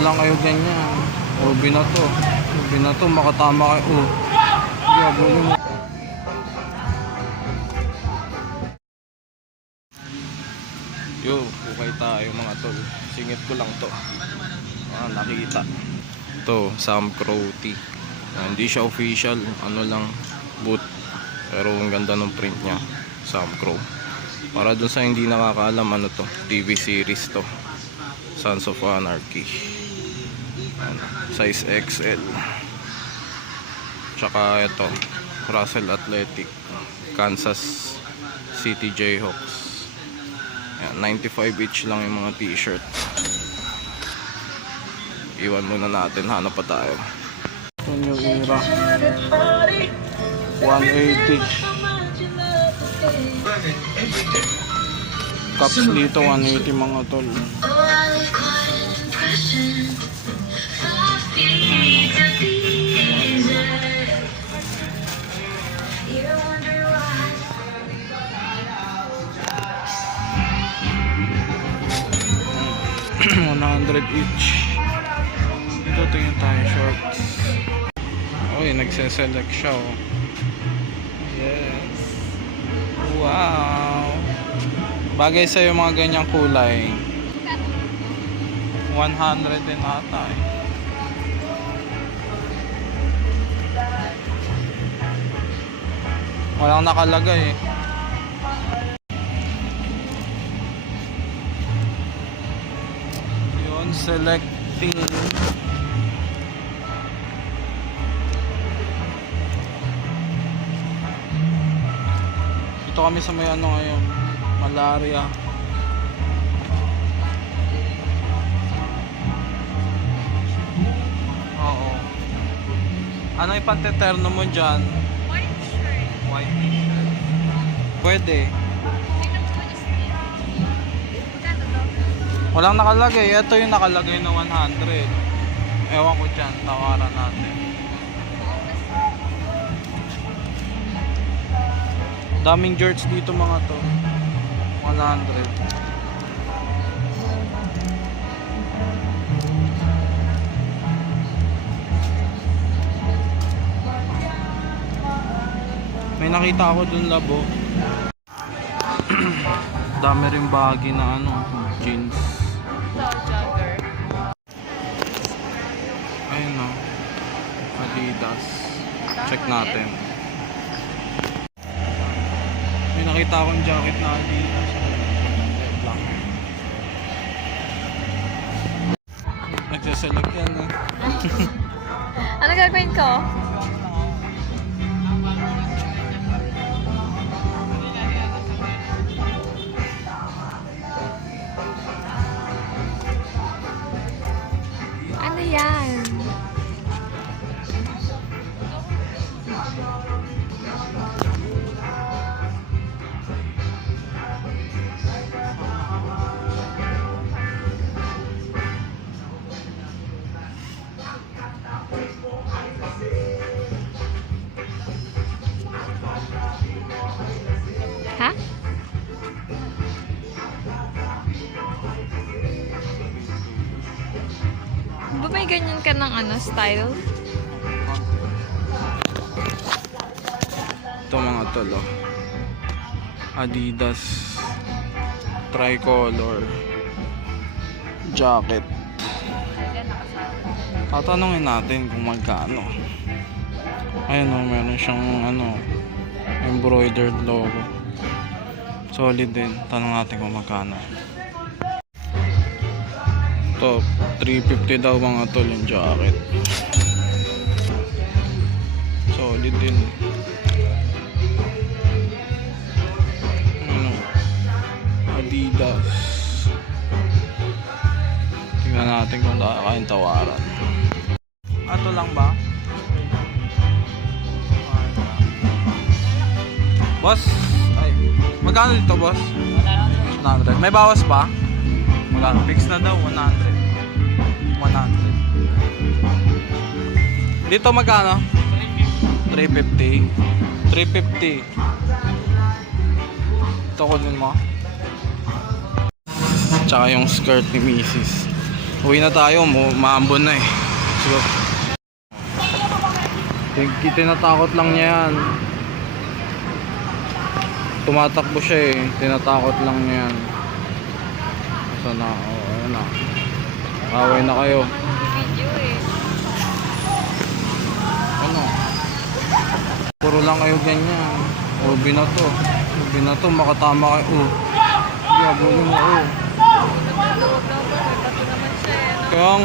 lang kayo ganyan. Ubi na to. Ubi na to. Makatama kayo. Gabulin mo. Yo, bukay tayo mga tol. Singit ko lang to. Nakita. Ito, Sam Crow T. Hindi siya official. Ano lang, boot. Pero ang ganda ng print niya. Sam Crow. Para dun sa hindi nakakaalam, ano to, TV series to. Sons of Anarchy. Size XL. Tsaka ito, Russell Athletic, Kansas City Jayhawks. Ayan, 95 each lang yung mga t-shirt. Iwan muna natin, hanap pa tayo. Ito yung era 180. Cups dito 180 mga tol. $100 each. Ito tingin tayo shorts. Uy, nagse-select siya oh. Yes. Wow. Bagay sa'yo mga ganyang kulay. 100 din ata eh. Walang nakalagay eh. Yun, selecting. Ito kami sa may ano ngayon, malaria. Oo. Ano ipanteterno mo dyan? White shirt. White t-shirt. Pwede. Walang nakalagay. Ito yung nakalagay na 100. Ewan ko dyan. Tawaran natin. Daming shirts dito mga to. 100. May nakita ako dun labo. Dami rin bagay na ano, jeans. Jogger. Ayun o. Adidas. Check natin. May nakita akong jacket na Adidas. Black. Nagsaselect yan eh. Ano gagawin ko? Ano yan? Ha? Ba may ganyan ka ng ano, style? Ito mga tolo. Adidas tricolor jacket. Tatanungin natin kung magkano. Ayun o, meron siyang ano, embroidered logo. Solid din. Tanong natin kung magkano. Ito, 350 daw mga tol yung jacket. Solid din. Ano? Adidas. Tingnan natin kung nakakain tawaran. Ato lang ba? Boss? Ay, magkano dito boss? 100. May bawas pa? Magkano? Fix na daw, 100. 100. Dito magkano? 350. 350. Ito kunin mo. Tsaka yung skirt ni Mrs. Uwi na tayo, maambon na eh. So, tinatakot lang niya yan. Tumatakbo siya eh, tinatakot lang niya yan. Sana, ayun na. Away na kayo. Video eh. Ano? Puro lang kayo ganyan. Ubi na to. Ubi na to, makatama kayo. Hindi, abulin mo. Nagdadawag daw po. May bato naman siya eh. No? Kaya